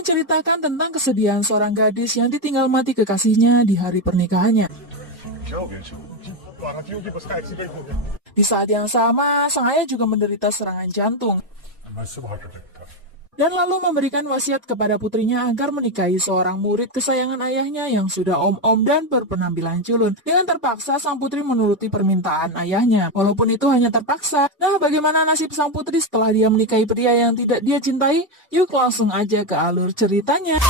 menceritakan tentang kesedihan seorang gadis yang ditinggal mati kekasihnya di hari pernikahannya. Di saat yang sama, sang ayah juga menderita serangan jantung dan lalu memberikan wasiat kepada putrinya agar menikahi seorang murid kesayangan ayahnya yang sudah om-om dan berpenampilan culun. Dengan terpaksa, sang putri menuruti permintaan ayahnya. Walaupun itu hanya terpaksa. Nah, bagaimana nasib sang putri setelah dia menikahi pria yang tidak dia cintai? Yuk langsung aja ke alur ceritanya.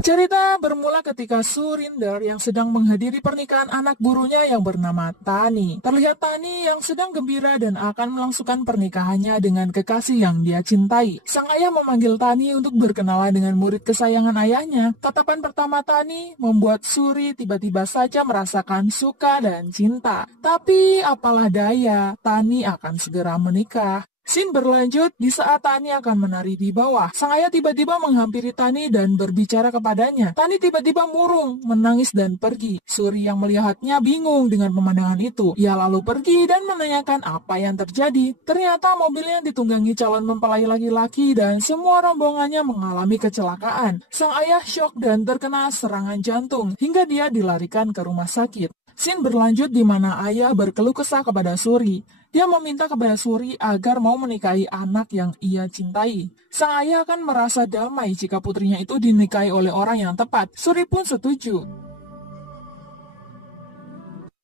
Cerita bermula ketika Surinder yang sedang menghadiri pernikahan anak gurunya yang bernama Tani. Terlihat Tani yang sedang gembira dan akan melangsungkan pernikahannya dengan kekasih yang dia cintai. Sang ayah memanggil Tani untuk berkenalan dengan murid kesayangan ayahnya. Tatapan pertama Tani membuat Suri tiba-tiba saja merasakan suka dan cinta. Tapi apalah daya, Tani akan segera menikah. Scene berlanjut di saat Tani akan menari di bawah. Sang ayah tiba-tiba menghampiri Tani dan berbicara kepadanya. Tani tiba-tiba murung, menangis dan pergi. Suri yang melihatnya bingung dengan pemandangan itu. Ia lalu pergi dan menanyakan apa yang terjadi. Ternyata mobil yang ditunggangi calon mempelai laki-laki dan semua rombongannya mengalami kecelakaan. Sang ayah syok dan terkena serangan jantung hingga dia dilarikan ke rumah sakit. Scene berlanjut di mana ayah berkeluh kesah kepada Suri. Dia meminta kepada Suri agar mau menikahi anak yang ia cintai. Sang ayah akan merasa damai jika putrinya itu dinikahi oleh orang yang tepat. Suri pun setuju.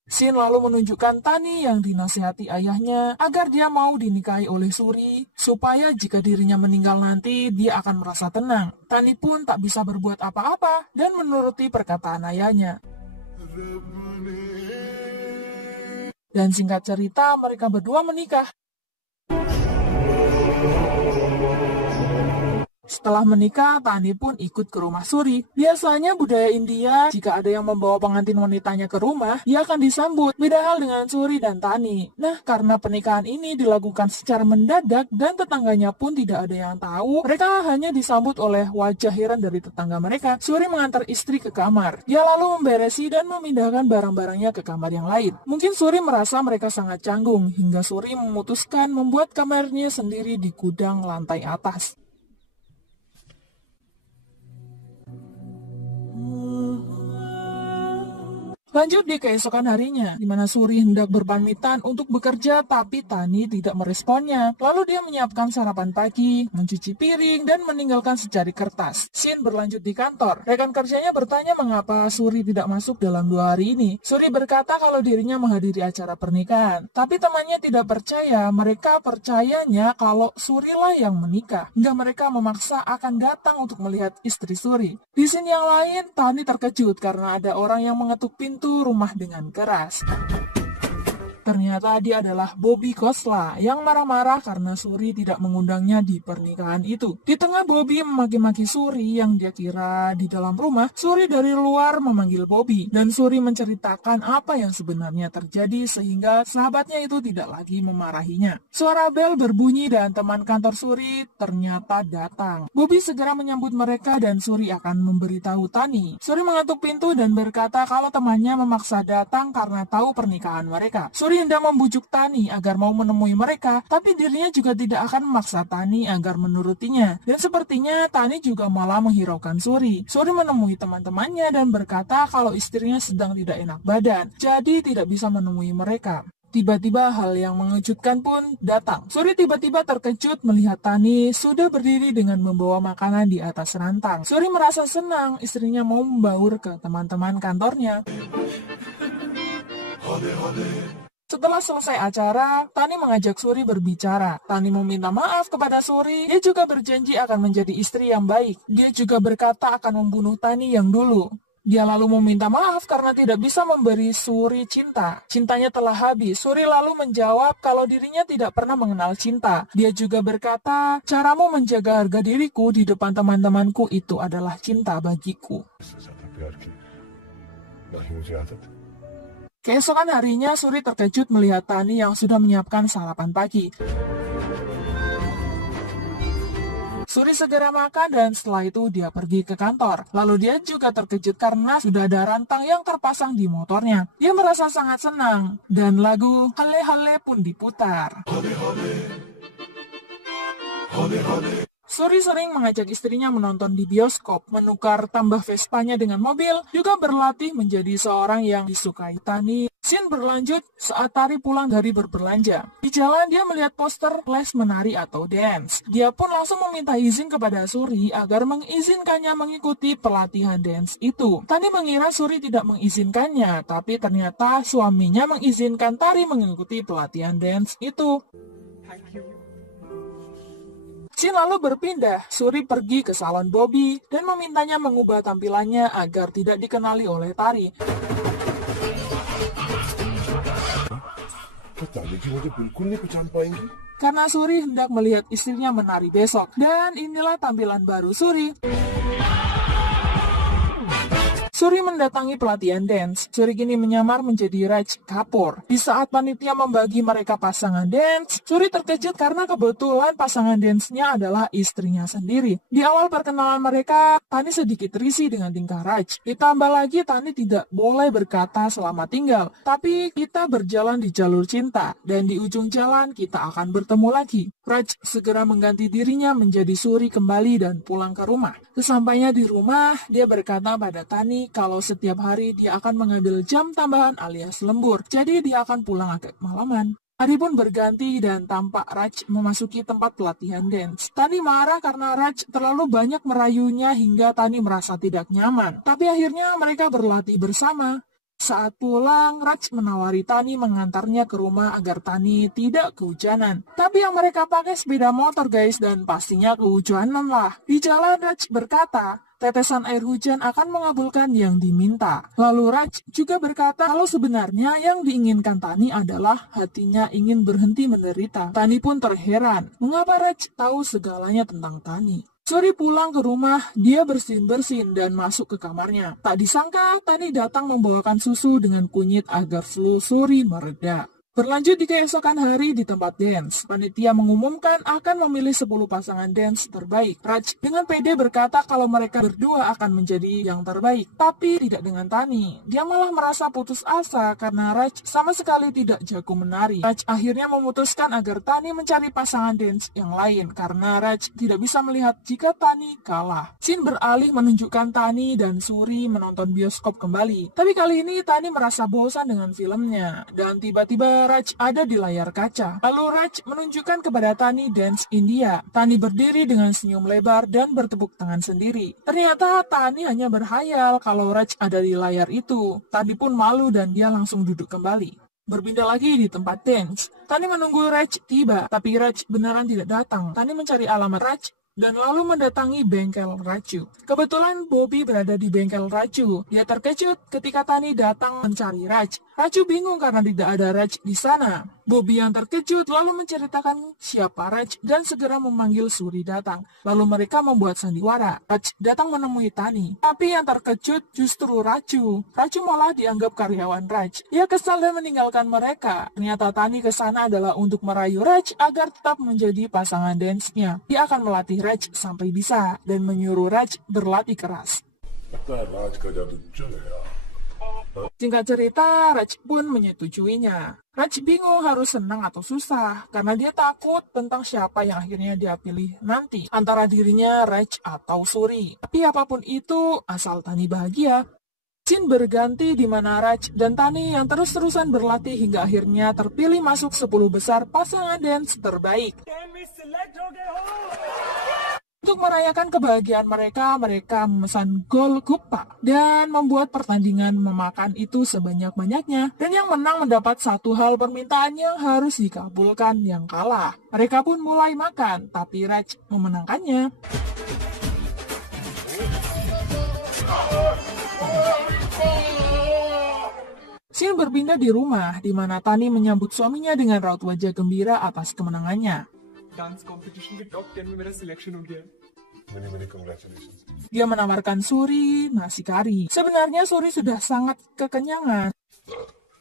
Scene lalu menunjukkan Tani yang dinasihati ayahnya agar dia mau dinikahi oleh Suri, supaya jika dirinya meninggal nanti, dia akan merasa tenang. Tani pun tak bisa berbuat apa-apa dan menuruti perkataan ayahnya. Dan singkat cerita, mereka berdua menikah. Setelah menikah, Tani pun ikut ke rumah Suri. Biasanya budaya India, jika ada yang membawa pengantin wanitanya ke rumah, ia akan disambut. Beda hal dengan Suri dan Tani. Nah, karena pernikahan ini dilakukan secara mendadak dan tetangganya pun tidak ada yang tahu, mereka hanya disambut oleh wajah heran dari tetangga mereka. Suri mengantar istri ke kamar. Dia lalu memberesi dan memindahkan barang-barangnya ke kamar yang lain. Mungkin Suri merasa mereka sangat canggung, hingga Suri memutuskan membuat kamarnya sendiri di gudang lantai atas. Lanjut di keesokan harinya, di mana Suri hendak berpamitan untuk bekerja tapi Tani tidak meresponnya. Lalu dia menyiapkan sarapan pagi, mencuci piring, dan meninggalkan secari kertas. Scene berlanjut di kantor. Rekan kerjanya bertanya mengapa Suri tidak masuk dalam 2 hari ini. Suri berkata kalau dirinya menghadiri acara pernikahan. Tapi temannya tidak percaya, mereka percayanya kalau Suri lah yang menikah. Hingga mereka memaksa akan datang untuk melihat istri Suri. Di scene yang lain, Tani terkejut karena ada orang yang mengetuk pintu rumah dengan keras. Ternyata dia adalah Bobby Khosla yang marah-marah karena Suri tidak mengundangnya di pernikahan itu. Di tengah Bobby memaki-maki Suri yang dia kira di dalam rumah, Suri dari luar memanggil Bobby dan Suri menceritakan apa yang sebenarnya terjadi sehingga sahabatnya itu tidak lagi memarahinya. Suara bel berbunyi dan teman kantor Suri ternyata datang. Bobby segera menyambut mereka dan Suri akan memberitahu Tani. Suri mengetuk pintu dan berkata kalau temannya memaksa datang karena tahu pernikahan mereka. Suri hendak membujuk Tani agar mau menemui mereka, tapi dirinya juga tidak akan memaksa Tani agar menurutinya. Dan sepertinya Tani juga malah menghiraukan Suri. Suri menemui teman-temannya dan berkata kalau istrinya sedang tidak enak badan, jadi tidak bisa menemui mereka. Tiba-tiba hal yang mengejutkan pun datang. Suri tiba-tiba terkejut melihat Tani sudah berdiri dengan membawa makanan di atas rantang. Suri merasa senang istrinya mau membaur ke teman-teman kantornya. Setelah selesai acara, Tani mengajak Suri berbicara. Tani meminta maaf kepada Suri. Dia juga berjanji akan menjadi istri yang baik. Dia juga berkata akan membunuh Tani yang dulu. Dia lalu meminta maaf karena tidak bisa memberi Suri cinta. Cintanya telah habis. Suri lalu menjawab kalau dirinya tidak pernah mengenal cinta. Dia juga berkata, caramu menjaga harga diriku di depan teman-temanku itu adalah cinta bagiku. Keesokan harinya, Suri terkejut melihat Tani yang sudah menyiapkan sarapan pagi. Suri segera makan dan setelah itu dia pergi ke kantor. Lalu dia juga terkejut karena sudah ada rantang yang terpasang di motornya. Dia merasa sangat senang dan lagu Hale Hale pun diputar. Suri sering mengajak istrinya menonton di bioskop, menukar tambah Vespanya dengan mobil, juga berlatih menjadi seorang yang disukai Tani. Scene berlanjut saat Tari pulang dari berbelanja. Di jalan dia melihat poster les menari atau dance. Dia pun langsung meminta izin kepada Suri agar mengizinkannya mengikuti pelatihan dance itu. Tani mengira Suri tidak mengizinkannya, tapi ternyata suaminya mengizinkan Tari mengikuti pelatihan dance itu. Scene lalu berpindah, Suri pergi ke salon Bobby dan memintanya mengubah tampilannya agar tidak dikenali oleh Tari. Karena Suri hendak melihat istrinya menari besok, dan inilah tampilan baru Suri. Suri mendatangi pelatihan dance. Suri kini menyamar menjadi Raj Kapoor. Di saat panitia membagi mereka pasangan dance, Suri terkejut karena kebetulan pasangan dance-nya adalah istrinya sendiri. Di awal perkenalan mereka, Tani sedikit risih dengan tingkah Raj. Ditambah lagi Tani tidak boleh berkata selamat tinggal, tapi kita berjalan di jalur cinta, dan di ujung jalan kita akan bertemu lagi. Raj segera mengganti dirinya menjadi Suri kembali dan pulang ke rumah. Sesampainya di rumah, dia berkata pada Tani kalau setiap hari dia akan mengambil jam tambahan alias lembur, jadi dia akan pulang agak malaman. Hari pun berganti dan tampak Raj memasuki tempat pelatihan dance. Tani marah karena Raj terlalu banyak merayunya hingga Tani merasa tidak nyaman. Tapi akhirnya mereka berlatih bersama. Saat pulang, Raj menawari Tani mengantarnya ke rumah agar Tani tidak kehujanan. Tapi yang mereka pakai sepeda motor guys, dan pastinya kehujanan lah. Di jalan Raj berkata, tetesan air hujan akan mengabulkan yang diminta. Lalu Raj juga berkata kalau sebenarnya yang diinginkan Tani adalah hatinya ingin berhenti menderita. Tani pun terheran, mengapa Raj tahu segalanya tentang Tani. Suri pulang ke rumah, dia bersin-bersin dan masuk ke kamarnya. Tak disangka, Tani datang membawakan susu dengan kunyit agar flu Suri mereda. Berlanjut di keesokan hari di tempat dance, panitia mengumumkan akan memilih 10 pasangan dance terbaik. Raj dengan pede berkata kalau mereka berdua akan menjadi yang terbaik, tapi tidak dengan Tani. Dia malah merasa putus asa karena Raj sama sekali tidak jago menari. Raj akhirnya memutuskan agar Tani mencari pasangan dance yang lain karena Raj tidak bisa melihat jika Tani kalah. Scene beralih menunjukkan Tani dan Suri menonton bioskop kembali. Tapi kali ini Tani merasa bosan dengan filmnya dan tiba-tiba Raj ada di layar kaca. Lalu Raj menunjukkan kepada Tani dance India. Tani berdiri dengan senyum lebar dan bertepuk tangan sendiri. Ternyata Tani hanya berhayal kalau Raj ada di layar itu. Tani pun malu dan dia langsung duduk kembali. Berpindah lagi di tempat dance. Tani menunggu Raj tiba, tapi Raj beneran tidak datang. Tani mencari alamat Raj dan lalu mendatangi bengkel Raju. Kebetulan Bobby berada di bengkel Raju. Dia terkejut ketika Tani datang mencari Raj. Raju bingung karena tidak ada Raj di sana. Bobby yang terkejut lalu menceritakan siapa Raj dan segera memanggil Suri datang. Lalu mereka membuat sandiwara. Raj datang menemui Tani. Tapi yang terkejut justru Raju. Raju malah dianggap karyawan Raj. Ia kesal dan meninggalkan mereka. Ternyata Tani ke sana adalah untuk merayu Raj agar tetap menjadi pasangan dance-nya. Dia akan melatih Raj sampai bisa dan menyuruh Raj berlatih keras. Singkat cerita, Raj pun menyetujuinya. Raj bingung harus senang atau susah, karena dia takut tentang siapa yang akhirnya dia pilih nanti, antara dirinya Raj atau Suri. Tapi apapun itu, asal Tani bahagia. Scene berganti di mana Raj dan Tani yang terus-terusan berlatih hingga akhirnya terpilih masuk 10 besar pasangan dance terbaik. Untuk merayakan kebahagiaan mereka memesan Golgappa dan membuat pertandingan memakan itu sebanyak-banyaknya. Dan yang menang mendapat satu hal permintaan yang harus dikabulkan yang kalah. Mereka pun mulai makan, tapi Raj memenangkannya. Scene berpindah di rumah, di mana Tani menyambut suaminya dengan raut wajah gembira atas kemenangannya. Dance competition के टॉप 10 में मेरा सिलेक्शन हो गया. Many congratulations. Dia menawarkan Suri nasi kari. Sebenarnya Suri sudah sangat kekenyangan.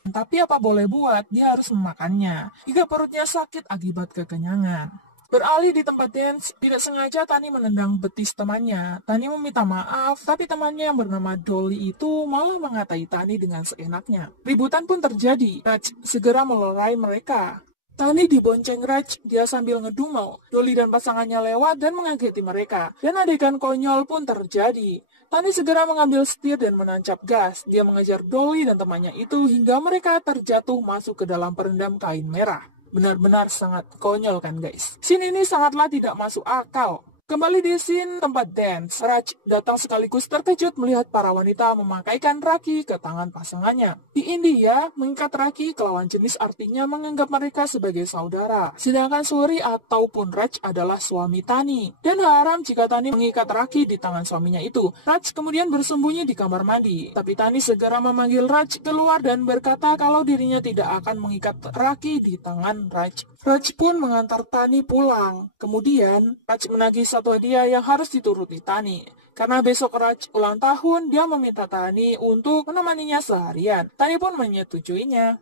Tapi apa boleh buat, dia harus memakannya. Jika perutnya sakit akibat kekenyangan. Beralih di tempat dance, tidak sengaja Tani menendang betis temannya. Tani meminta maaf, tapi temannya yang bernama Dolly itu malah mengatai Tani dengan seenaknya. Ributan pun terjadi. Raj segera melerai mereka. Tani dibonceng Raj, dia sambil ngedumel. Dolly dan pasangannya lewat dan mengageti mereka. Dan adegan konyol pun terjadi. Tani segera mengambil setir dan menancap gas. Dia mengejar Dolly dan temannya itu hingga mereka terjatuh masuk ke dalam perendam kain merah. Benar-benar sangat konyol kan guys. Scene ini sangatlah tidak masuk akal. Kembali di scene tempat dance, Raj datang sekaligus terkejut melihat para wanita memakaikan raki ke tangan pasangannya. Di India, mengikat raki ke lawan jenis artinya menganggap mereka sebagai saudara. Sedangkan Suri ataupun Raj adalah suami Tani. Dan haram jika Tani mengikat raki di tangan suaminya itu. Raj kemudian bersembunyi di kamar mandi. Tapi Tani segera memanggil Raj keluar dan berkata kalau dirinya tidak akan mengikat raki di tangan Raj. Raj pun mengantar Tani pulang. Kemudian, Raj menagih satu hadiah yang harus dituruti Tani. Karena besok Raj ulang tahun, dia meminta Tani untuk menemaninya seharian. Tani pun menyetujuinya.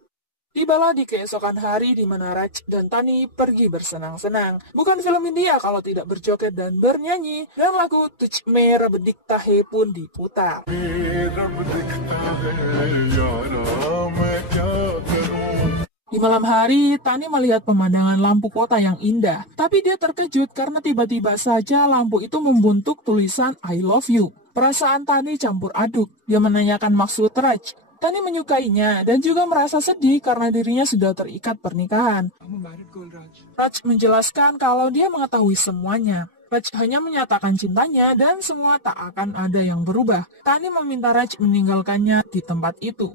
Tibalah di keesokan hari di mana Raj dan Tani pergi bersenang-senang. Bukan film India kalau tidak berjoget dan bernyanyi. Dan lagu Tuj Mein Rab Dikhta Hai pun diputar. Di malam hari, Tani melihat pemandangan lampu kota yang indah. Tapi dia terkejut karena tiba-tiba saja lampu itu membuntuk tulisan I love you. Perasaan Tani campur aduk. Dia menanyakan maksud Raj. Tani menyukainya dan juga merasa sedih karena dirinya sudah terikat pernikahan. I'm a married girl, Raj. Raj menjelaskan kalau dia mengetahui semuanya. Raj hanya menyatakan cintanya dan semua tak akan ada yang berubah. Tani meminta Raj meninggalkannya di tempat itu.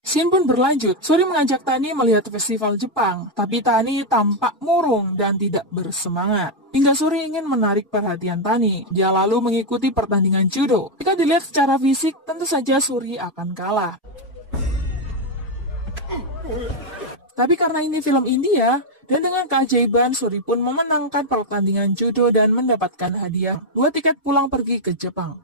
Scene pun berlanjut. Suri mengajak Tani melihat festival Jepang, tapi Tani tampak murung dan tidak bersemangat. Hingga Suri ingin menarik perhatian Tani. Dia lalu mengikuti pertandingan judo. Jika dilihat secara fisik, tentu saja Suri akan kalah. Tapi karena ini film India, dan dengan keajaiban Suri pun memenangkan pertandingan judo dan mendapatkan hadiah 2 tiket pulang pergi ke Jepang.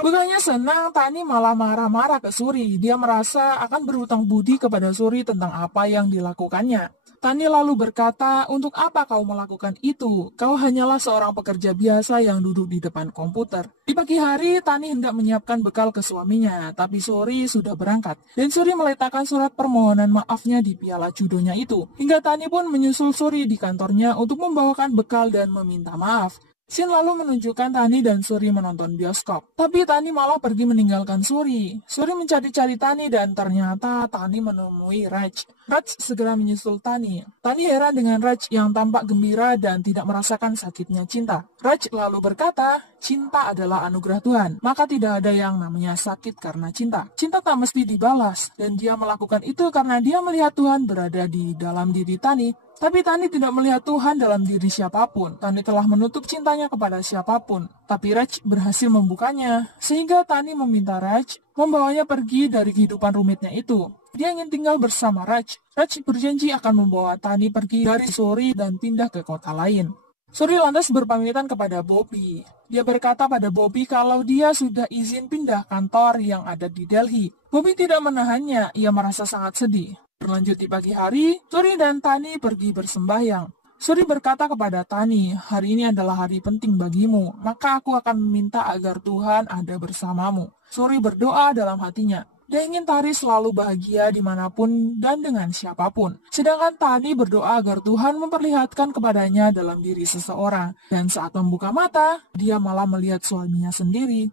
Bukannya senang, Tani malah marah-marah ke Suri. Dia merasa akan berhutang budi kepada Suri tentang apa yang dilakukannya. Tani lalu berkata, untuk apa kau melakukan itu? Kau hanyalah seorang pekerja biasa yang duduk di depan komputer. Di pagi hari, Tani hendak menyiapkan bekal ke suaminya, tapi Suri sudah berangkat. Dan Suri meletakkan surat permohonan maafnya di piala judonya itu. Hingga Tani pun menyusul Suri di kantornya untuk membawakan bekal dan meminta maaf. Scene lalu menunjukkan Tani dan Suri menonton bioskop. Tapi Tani malah pergi meninggalkan Suri. Suri mencari-cari Tani dan ternyata Tani menemui Raj. Raj segera menyusul Tani. Tani heran dengan Raj yang tampak gembira dan tidak merasakan sakitnya cinta. Raj lalu berkata, cinta adalah anugerah Tuhan, maka tidak ada yang namanya sakit karena cinta. Cinta tak mesti dibalas, dan dia melakukan itu karena dia melihat Tuhan berada di dalam diri Tani. Tapi Tani tidak melihat Tuhan dalam diri siapapun. Tani telah menutup cintanya kepada siapapun. Tapi Raj berhasil membukanya, sehingga Tani meminta Raj membawanya pergi dari kehidupan rumitnya itu. Dia ingin tinggal bersama Raj. Raj berjanji akan membawa Tani pergi dari Suri dan pindah ke kota lain. Suri lantas berpamitan kepada Bobby. Dia berkata pada Bobby kalau dia sudah izin pindah kantor yang ada di Delhi. Bobby tidak menahannya, ia merasa sangat sedih. Berlanjut di pagi hari, Suri dan Tani pergi bersembahyang. Suri berkata kepada Tani, hari ini adalah hari penting bagimu, maka aku akan meminta agar Tuhan ada bersamamu. Suri berdoa dalam hatinya. Dia ingin Tani selalu bahagia dimanapun dan dengan siapapun. Sedangkan Tani berdoa agar Tuhan memperlihatkan kepadanya dalam diri seseorang. Dan saat membuka mata, dia malah melihat suaminya sendiri.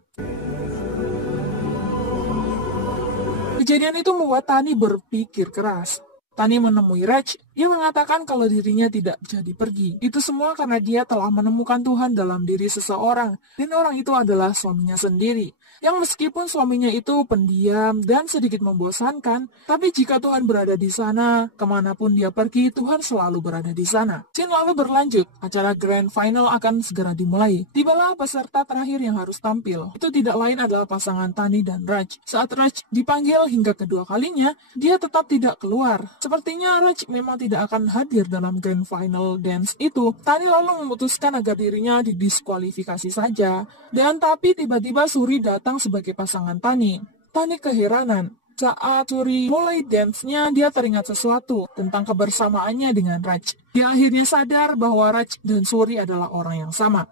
Kejadian itu membuat Tani berpikir keras. Tani menemui Raj, dia mengatakan kalau dirinya tidak jadi pergi. Itu semua karena dia telah menemukan Tuhan dalam diri seseorang, dan orang itu adalah suaminya sendiri. Yang meskipun suaminya itu pendiam dan sedikit membosankan, tapi jika Tuhan berada di sana, kemanapun dia pergi, Tuhan selalu berada di sana. Scene lalu berlanjut, acara Grand Final akan segera dimulai. Tibalah peserta terakhir yang harus tampil. Itu tidak lain adalah pasangan Tani dan Raj. Saat Raj dipanggil hingga kedua kalinya, dia tetap tidak keluar. Sepertinya Raj memang tidak akan hadir dalam Grand Final Dance itu. Tani lalu memutuskan agar dirinya didiskualifikasi saja. Dan tapi tiba-tiba Suri datang datang sebagai pasangan Tani. Tani keheranan. Saat Suri mulai dance-nya, dia teringat sesuatu tentang kebersamaannya dengan Raj. Dia akhirnya sadar bahwa Raj dan Suri adalah orang yang sama.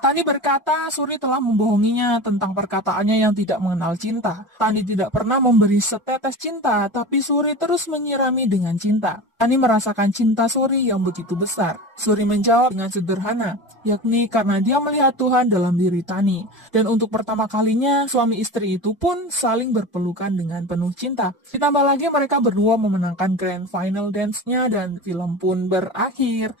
Tani berkata Suri telah membohonginya tentang perkataannya yang tidak mengenal cinta. Tani tidak pernah memberi setetes cinta, tapi Suri terus menyirami dengan cinta. Tani merasakan cinta Suri yang begitu besar. Suri menjawab dengan sederhana, yakni karena dia melihat Tuhan dalam diri Tani. Dan untuk pertama kalinya, suami istri itu pun saling berpelukan dengan penuh cinta. Ditambah lagi mereka berdua memenangkan grand final dance-nya dan film pun berakhir.